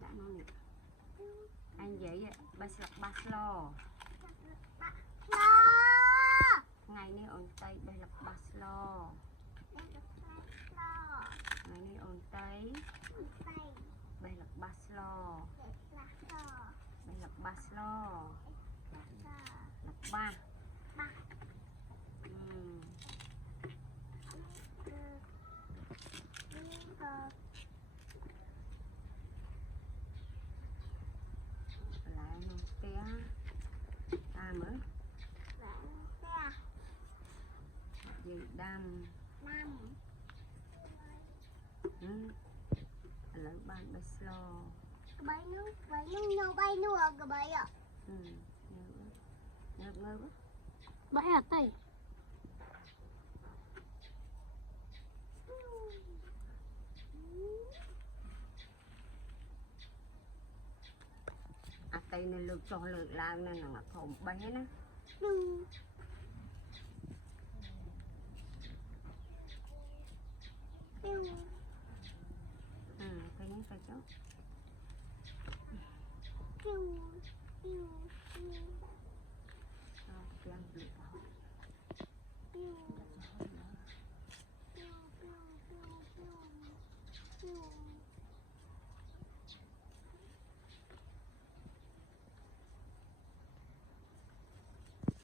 đã nó nè anh vậy bas lo ngày nay ổn tay đây là bas lo ngày nay ổn tay đây là bas lo đây là bas lo là ba lại nó té ta mới gì đam lấy ban bas lo bay nó bay nữa cái bay ạ ngơ bay ở tay tay này lược cho lược làm nên là không bé nó cái này phải chốt Pew.